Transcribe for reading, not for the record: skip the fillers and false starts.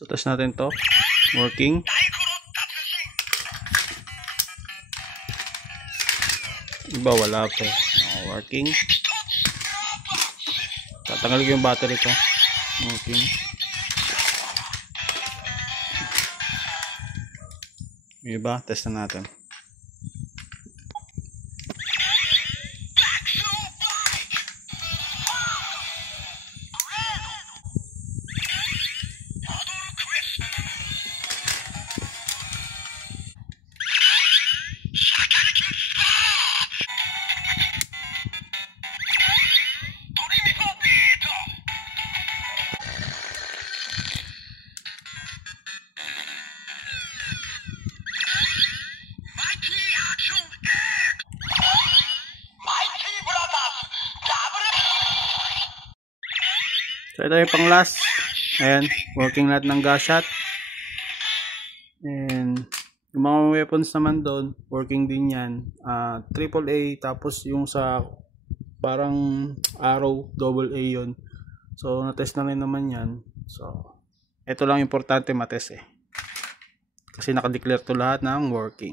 So test natin to. Working. Iba wala pa. Working. Tatanggal ko yung battery ko. Working. Iba, test na natin. So ito yung pang last. Ayan, working lahat ng gunshot. And yung mga weapons naman doon, working din yan. AAA, tapos yung sa parang arrow, AA yun. So natest na rin naman yan. So ito lang importante matest eh. Kasi nakadeclare to lahat ng working.